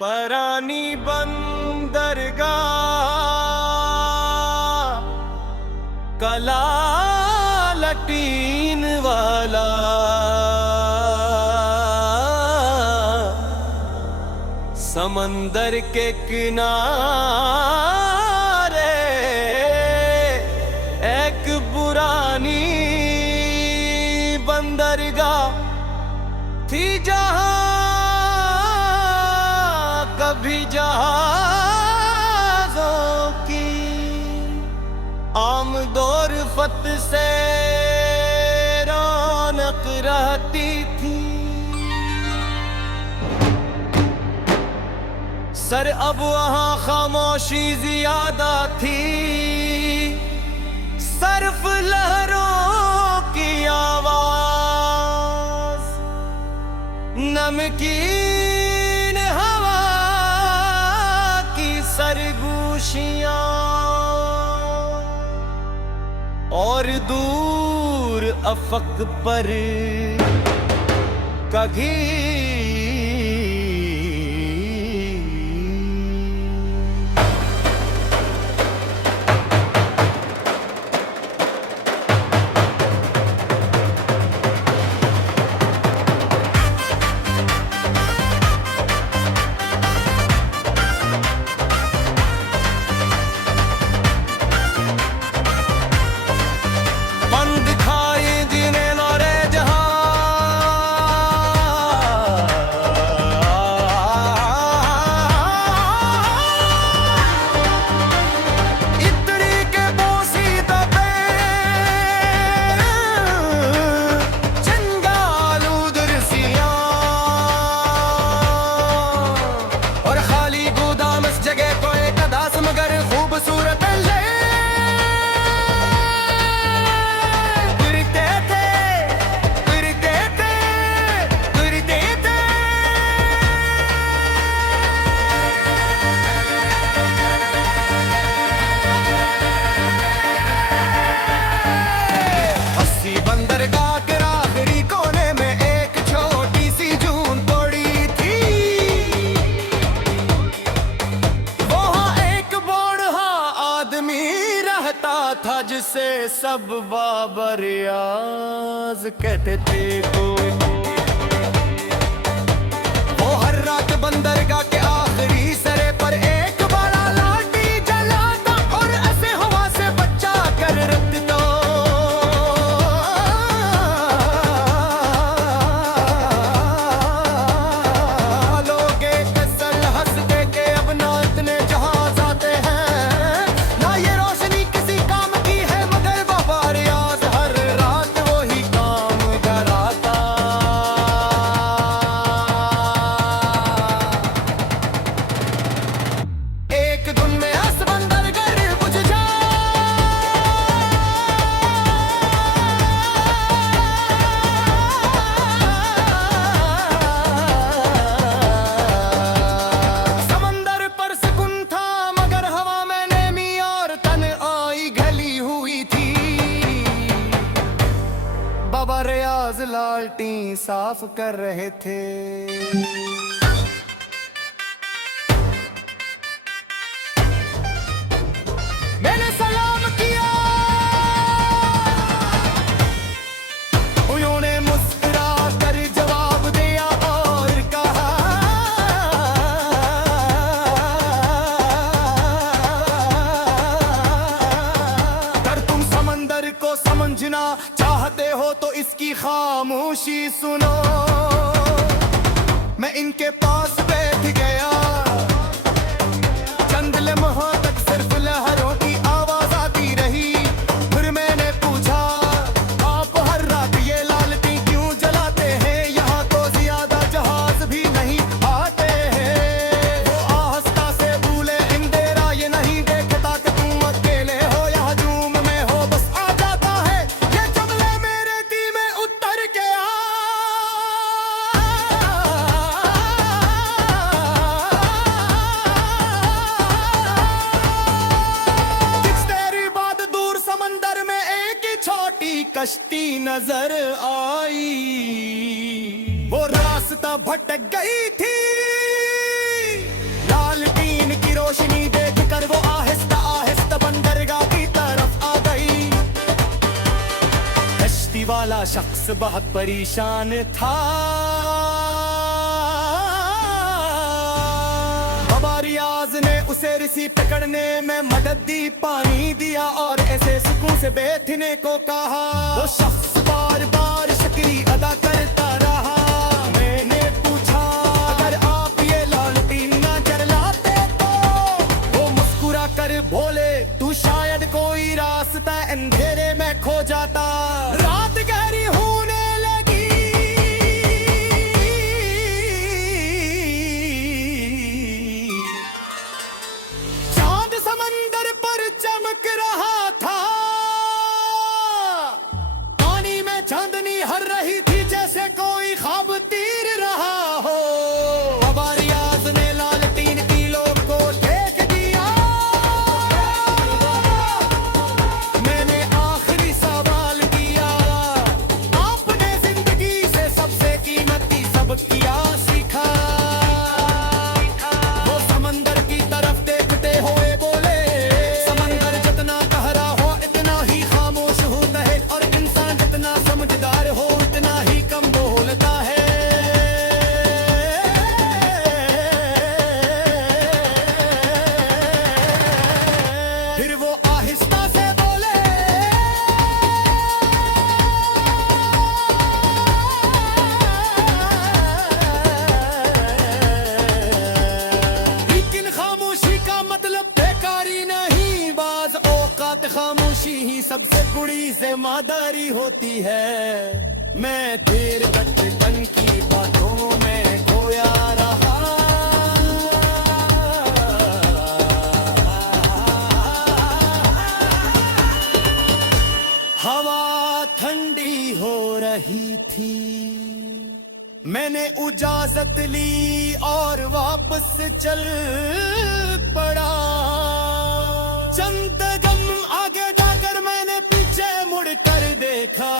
परानी बंदरगाह कला लटीन वाला समंदर के किनारे एक पुरानी बंदरगाह थी जहां कभी जहाजों की आमदोर फत से रौनक रहती थी। सर अब वहां खामोशी ज्यादा थी, सर्फ लहरों की आवाज, नमकीन हवा की सरगोशियां और दूर अफक पर कभी था जिसे सब बाबर याज कहते थे को। वो हर रात बंदरगाह के आखिरी सरे पर एक बड़ा लाठी जलाता और ऐसे हवा से बचा कर रखता। लोग एक सल हंसते के अब ना इतने जहाज आते हैं, ना ये रोशनी किसी काम की है, मगर बाबा रियाज हर रात वो ही काम कराता। एक दिन में हंस बंदरगाह बुझ समंदर पर सुकून था, मगर हवा में नेमी और तन आई घली हुई थी। बाबा रियाज लालटी साफ कर रहे थे। मैंने सलाम किया, उन्होंने मुस्कुरा कर जवाब दिया और कहा, अगर तुम समंदर को समझना चाहते हो तो इसकी खामोशी सुनो। मैं इनके पास बैठ गया, चंद लम्हों तक सिर्फ लहरों की आवाज आती रही। फिर मैंने पूछा, आप हर रात ये लालटी क्यों जलाते हैं? यहाँ तो ज्यादा जहाज भी नहीं आते हैं। वो आहिस्ता से बोले, इंदेरा ये नहीं देखता कि तुम अकेले हो या हजूम में हो, बस आ जाता है ये जुमले मेरे दिल में उतर के आ। कश्ती नजर आई, वो रास्ता भटक गई थी। शख्स बहुत परेशान था। बाबा रियाज ने उसे रस्सी पकड़ने में मदद दी, पानी दिया और ऐसे सुकून से बैठने को कहा। वो शख्स बार बार शुक्री अदा करता रहा। मैंने पूछा अगर आप ये लालटीन न जलाते तो? वो मुस्कुरा कर बोले तू शायद कोई रास्ता अंधेरे में खो जाता। रात गहरी होने लगी, चांद समंदर पर चमक रहा था। पानी में चांदनी हर रही थी जैसे कोई ख्वाब तीर रहा हो। बाबा रियाज ने लालटीन की लोग को देख दिया। मैंने आखिरी सवाल किया, आपने जिंदगी से सबसे कीमती सबक क्या सीखा? वो समंदर की तरफ देखते हुए बोले, समंदर जितना गहरा हो इतना ही खामोश होता है, और इंसान जितना समझदार हो उतना ही कम बोलता है। फिर वो आहिस्ता से बोले, लेकिन खामोशी का मतलब बेकारी नहीं, बाज औकात खामोशी ही सबसे बड़ी जिम्मेदारी होती है। मैं देर तक तन की बातों में खोया रहा। हवा ठंडी हो रही थी, मैंने इजाजत ली और वापस चल पड़ा। चंद कदम आगे जाकर मैंने पीछे मुड़ कर देखा।